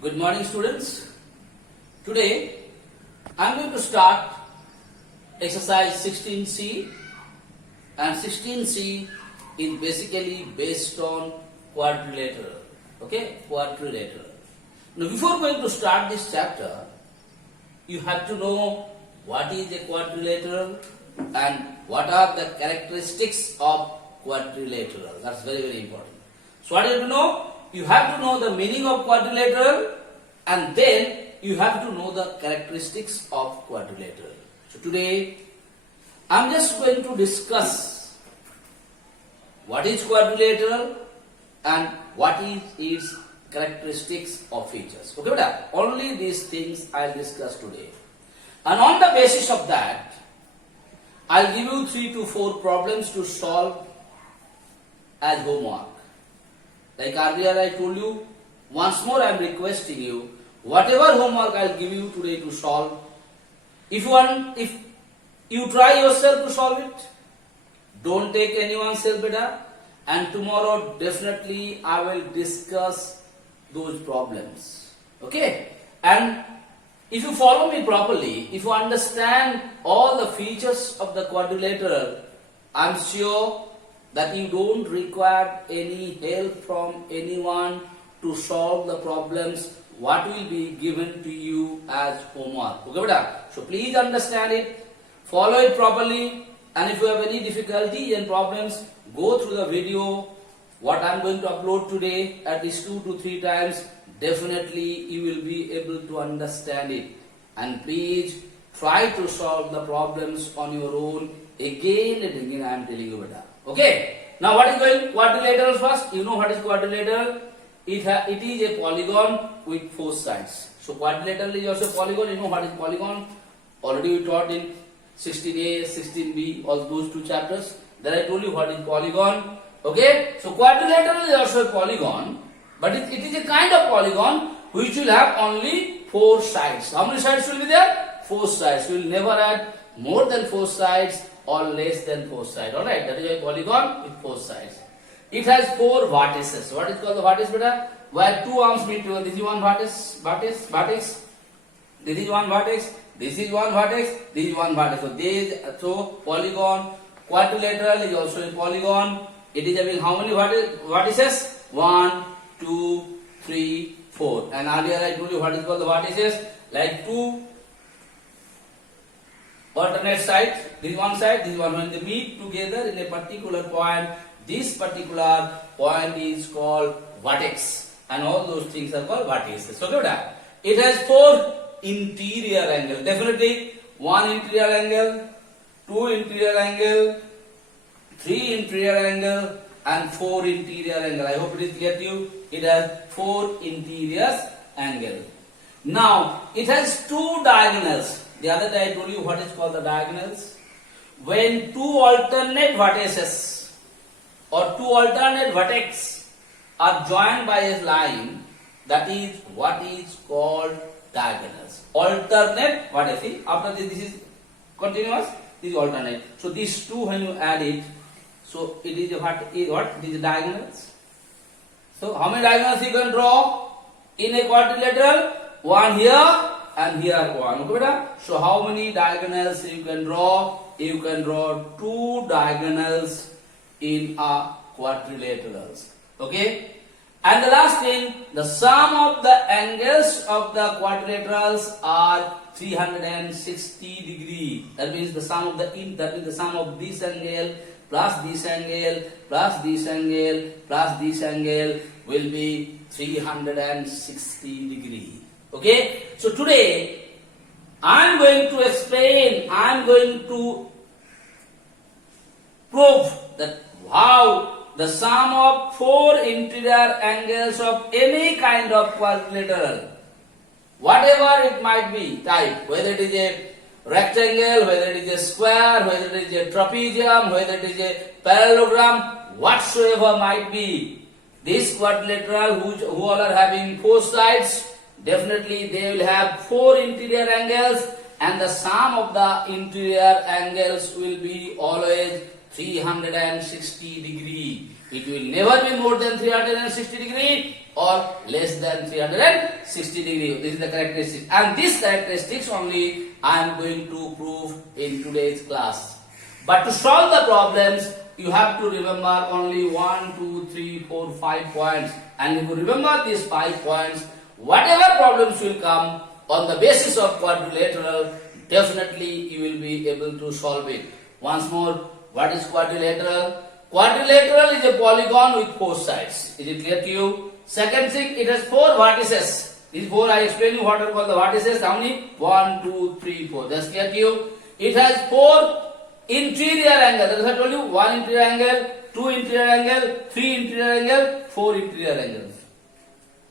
Good morning, students. Today I am going to start exercise 16C, and 16C is basically based on quadrilateral. Okay, quadrilateral. Now, before going to start this chapter, you have to know what is a quadrilateral and what are the characteristics of quadrilateral. That's very, very important. So, what do you have to know? You have to know the meaning of quadrilateral, and then you have to know the characteristics of quadrilateral. So today I am just going to discuss what is quadrilateral and what is its characteristics or features. Okay, but only these things I will discuss today. And on the basis of that, I will give you 3 to 4 problems to solve as homework. Like earlier I told you, once more I am requesting you, whatever homework I will give you today to solve, if you try yourself to solve it, don't take anyone's help, beta, and tomorrow definitely I will discuss those problems. Okay? And if you follow me properly, if you understand all the features of the quadrilateral, I am sure that you don't require any help from anyone to solve the problems what will be given to you as homework. Okay, beta? So please understand it, follow it properly, and if you have any difficulty and problems, go through the video what I am going to upload today at least 2 to 3 times. Definitely you will be able to understand it. And please try to solve the problems on your own again and again. I am telling you, beta. Okay. Now what is going quadrilateral first? You know what is quadrilateral? It is a polygon with 4 sides. So quadrilateral is also a polygon. You know what is polygon? Already we taught in 16A, 16B, all those 2 chapters. Then I told you what is polygon. Okay. So quadrilateral is also a polygon, but it is a kind of polygon which will have only 4 sides. How many sides will be there? 4 sides. We will never add more than 4 sides or less than 4 sides. Alright, that is a polygon with 4 sides. It has 4 vertices. What is called the vertex, beta? Where 2 arms meet together. This is one vertex. This is one vertex. This is one vertex. This is one vertex. So polygon, quadrilateral is also a polygon. It is having how many vertices? 1, 2, 3, 4. And earlier I told you what is called the vertices. Like 2 alternate sides. This one side, this one. When they meet together in a particular point, this particular point is called vertex, and all those things are called vertices. Okay, it has 4 interior angles. Definitely 1 interior angle, 2 interior angle, 3 interior angle, and 4 interior angle. I hope it is clear to you. It has 4 interior angle. Now it has 2 diagonals. The other day I told you what is called the diagonals. When 2 alternate vertices or 2 alternate vertex are joined by a line, that is what is called diagonals. Alternate vertices. After this is continuous, this is alternate. So these 2 when you add it, so it is a what? It is diagonals. So how many diagonals you can draw in a quadrilateral? 1 here and here 1. Okay, beta? So how many diagonals you can draw? You can draw 2 diagonals in a quadrilaterals. Okay? And the last thing, the sum of the angles of the quadrilaterals are 360 degree. That means the sum of the sum of this angle plus this angle plus this angle plus this angle will be 360 degree. Okay? So today I am going to explain, I am going to prove that how the sum of 4 interior angles of any kind of quadrilateral, whatever it might be type, whether it is a rectangle, whether it is a square, whether it is a trapezium, whether it is a parallelogram, whatsoever might be, this quadrilateral who all are having 4 sides, definitely they will have 4 interior angles, and the sum of the interior angles will be always 360 degree. It will never be more than 360 degree, or less than 360 degree. This is the characteristic, and this characteristics only I am going to prove in today's class. But to solve the problems, you have to remember only 1, 2, 3, 4, 5 points, and if you remember these 5 points, whatever problems will come on the basis of quadrilateral, definitely you will be able to solve it. Once more, what is quadrilateral? Quadrilateral is a polygon with 4 sides. Is it clear to you? Second thing, it has 4 vertices. These 4 I explain you what are called the vertices. How many? 1, 2, 3, 4. That's clear to you? It has 4 interior angles. As I told you, 1 interior angle, 2 interior angle, 3 interior angle, 4 interior angles.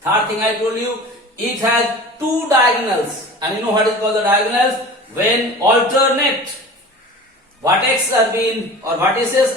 Third thing I told you, it has 2 diagonals. And you know what is called the diagonals? When alternate vertices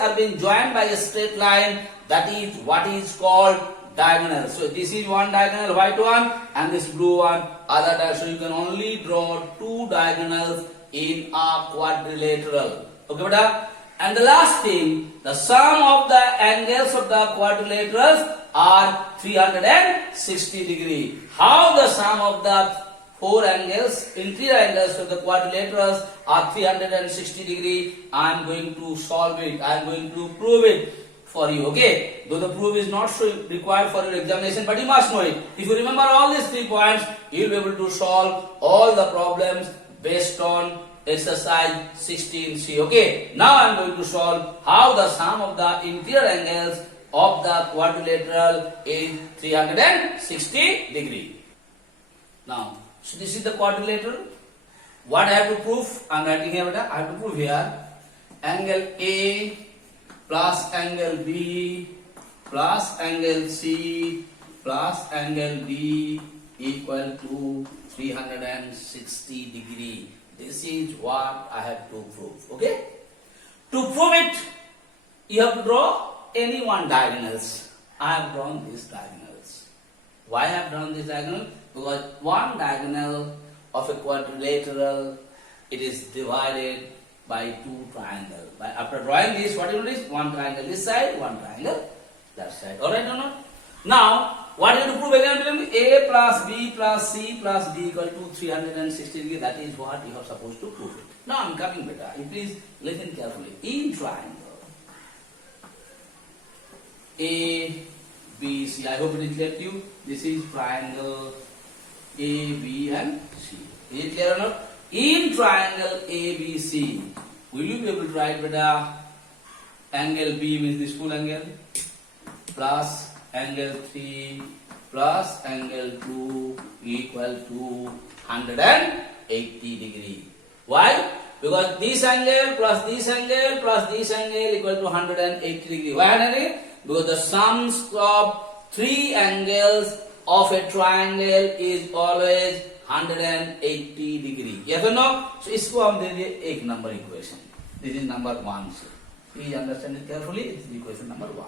are being joined by a straight line, that is what is called diagonal. So this is one diagonal, white one, and this blue one, other diagonal. So you can only draw 2 diagonals in a quadrilateral. Okay, beta? And the last thing, the sum of the angles of the quadrilaterals are 360 degree. How the sum of the 4 angles, interior angles of the quadrilaterals are 360 degree? I am going to solve it. I am going to prove it for you. Okay? Though the proof is not so required for your examination, but you must know it. If you remember all these 3 points, you will be able to solve all the problems based on exercise 16C. Okay? Now I am going to solve how the sum of the interior angles of the quadrilateral is 360 degree. Now, so this is the quadrilateral. What I have to prove? I am writing here. I have to prove here angle A plus angle B plus angle C plus angle D equal to 360 degree. This is what I have to prove. Okay? To prove it, you have to draw any one diagonals. I have drawn these diagonals. Why I have drawn this diagonal? Because one diagonal of a quadrilateral, it is divided by 2 triangles. After drawing this, what you do is one triangle this side, one triangle that side. Alright or not? Now, what you have to prove again? A plus B plus C plus D equal to 360 degree. That is what you are supposed to prove it. Now I am coming better. You please listen carefully. In triangle A, B, C. I hope it is clear to you. This is triangle A, B and C. Is it clear or not? In triangle A, B, C, will you be able to write better angle B means this full angle plus angle 3 plus angle 2 equal to 180 degree. Why? Because this angle plus this angle plus this angle equal to 180 degree. Why 180? Because the sums of 3 angles of a triangle is always 180 degree. Yes or no? So इसको हम दे दिए एक number equation. This is number 1. Please understand it carefully. This is equation number 1.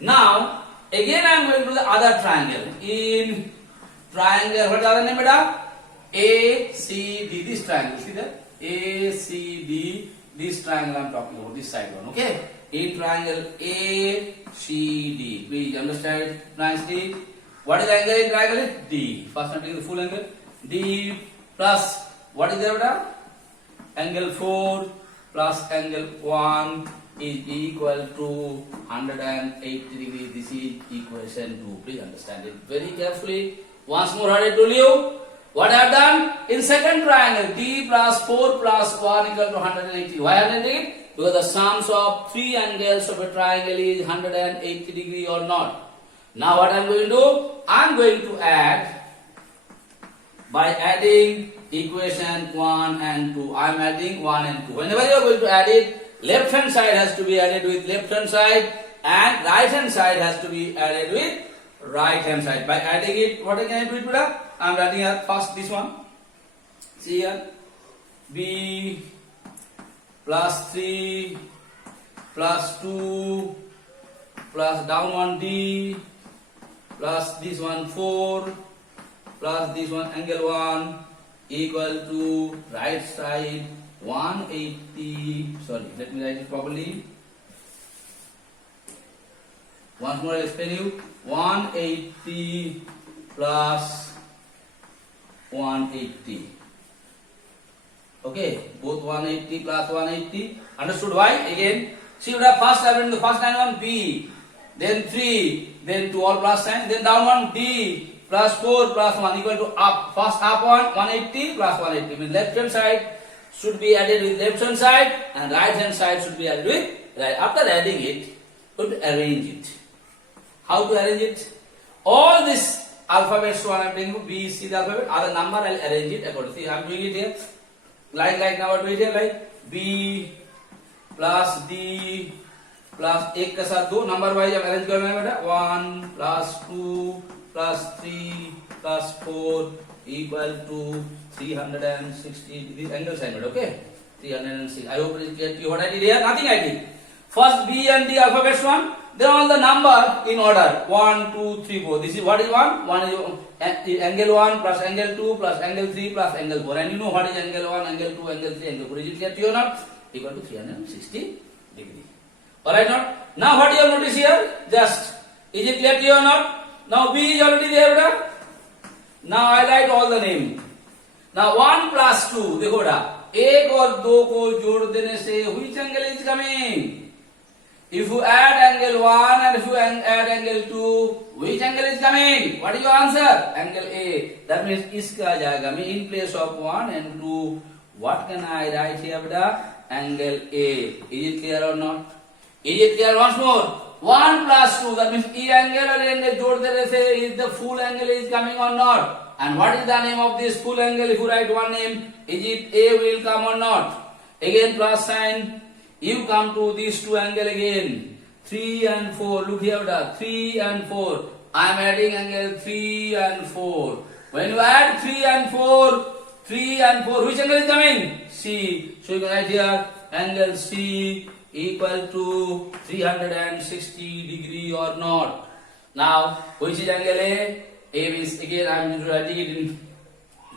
Now again I am going to the other triangle. In triangle, what is the other name, beta? A, C, D. This triangle. See that? A, C, D. This triangle I am talking about. This side one. Okay? In triangle A, C, D. Please understand it nicely. What is the angle in triangle? D. First I am taking the full angle. D plus what is there, beta? Angle 4 plus angle 1 is equal to 180 degree. This is equation 2. Please understand it very carefully. Once more, what I told you. What I have done? In second triangle, D plus 4 plus 1 equal to 180. Why 180? Because the sums of 3 angles of a triangle is 180 degree or not. Now what I am going to do? I am going to add by adding equation 1 and 2. I am adding 1 and 2. Whenever you are going to add it, left hand side has to be added with left hand side and right hand side has to be added with right hand side. By adding it, what can I do it, Buddha? I am writing here first this one. See here. B plus 3 plus 2 plus down one D plus this one 4 plus this one angle 1 equal to right side 180. Sorry, let me write it properly. Once more I will explain you. 180 plus 180. Okay, both 180 plus 180. Understood why? Again, see, you have first element, the first line one B, then 3, then 2 all plus sign, then down one D plus 4 plus 1 equal to up. First up one 180 plus 180. Means left hand side should be added with left hand side and right hand side should be added with right. After adding it, we will arrange it. How to arrange it? All this alphabets one I am taking B, C the alphabet, other number I will arrange it accordingly. See, I am doing it here. Like now I do it here, like B plus D plus एक के साथ दो number wise अब arrange करना है बेटा 1 plus 2 plus 3 plus 4 equal to 360 this angle sign, okay, 306. I hope it is clear to you what I did here. Nothing I did. First B and D alphabets one, then all the number in order 1 2 3 4. This is what is one is angle 1 plus angle 2 plus angle 3 plus angle 4, and you know what is angle 1 angle 2 angle 3 angle 4. Is it clear to you or not? Equal to 360 degree. Alright, not? Now what you have noticed here? Just, is it clear to you or not? Now B is already there, better. Now I write all the name. Now 1 plus 2, देखो बेटा, एक और दो को जोड़ देने से which angle is coming? If you add angle 1 and if you add angle 2, which angle is coming? What is your answer? Angle A. That means इसका जाएगा में in place of 1 and 2. What can I write here, बेटा? Angle A. Is it clear or not? Is it clear? Once more. 1 plus 2. That means E angle और angle जोड़ देने से is the full angle is coming or not? And what is the name of this full angle? If you write one name, is it A will come or not? Again plus sign. You come to these two angle again. 3 and 4. Look here, 3 and 4. I am adding angle 3 and 4. When you add 3 and 4, 3 and 4, which angle is coming? C. So you can write here angle C equal to 360 degree or not. Now, which is angle A? A means again I am writing it in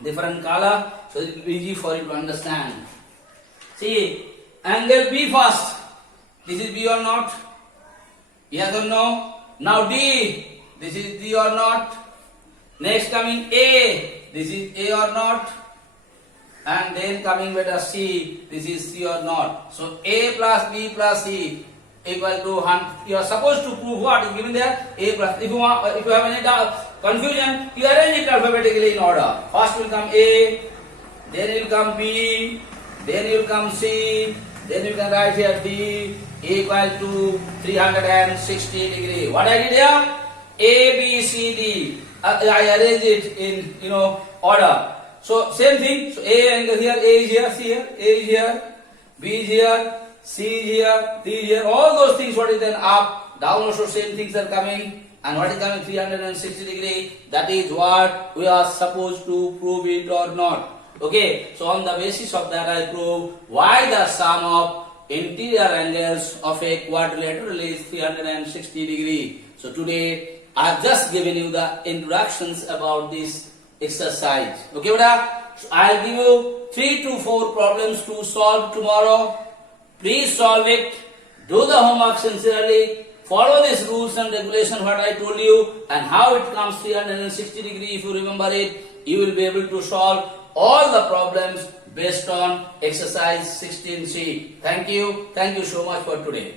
different color so it will be easy for you to understand. See, angle B first. This is B or not? Yes or no? Now D. This is D or not? Next coming A. This is A or not? And then coming beta C. This is C or not? So A plus B plus C equal to 100. You are supposed to prove what is given there. A plus. If you have any doubt, confusion, you arrange it alphabetically in order. First will come A, then will come B, then will come C, then you can write here D equal to 360 degree. What I did here? A, B, C, D. I arrange it in order. So same thing. So A angle here, A is here, C here, A is here, B is here, C is here, D is here. All those things what is then up, down also same things are coming. And what is coming 360 degree? That is what we are supposed to prove it or not. Okay. So on the basis of that I prove why the sum of interior angles of a quadrilateral is 360 degree. So today I have just given you the introductions about this exercise. Okay, beta? So I will give you 3 to 4 problems to solve tomorrow. Please solve it. Do the homework sincerely. Follow these rules and regulations what I told you and how it comes 360 degree. If you remember it, you will be able to solve all the problems based on exercise 16C. Thank you. Thank you so much for today.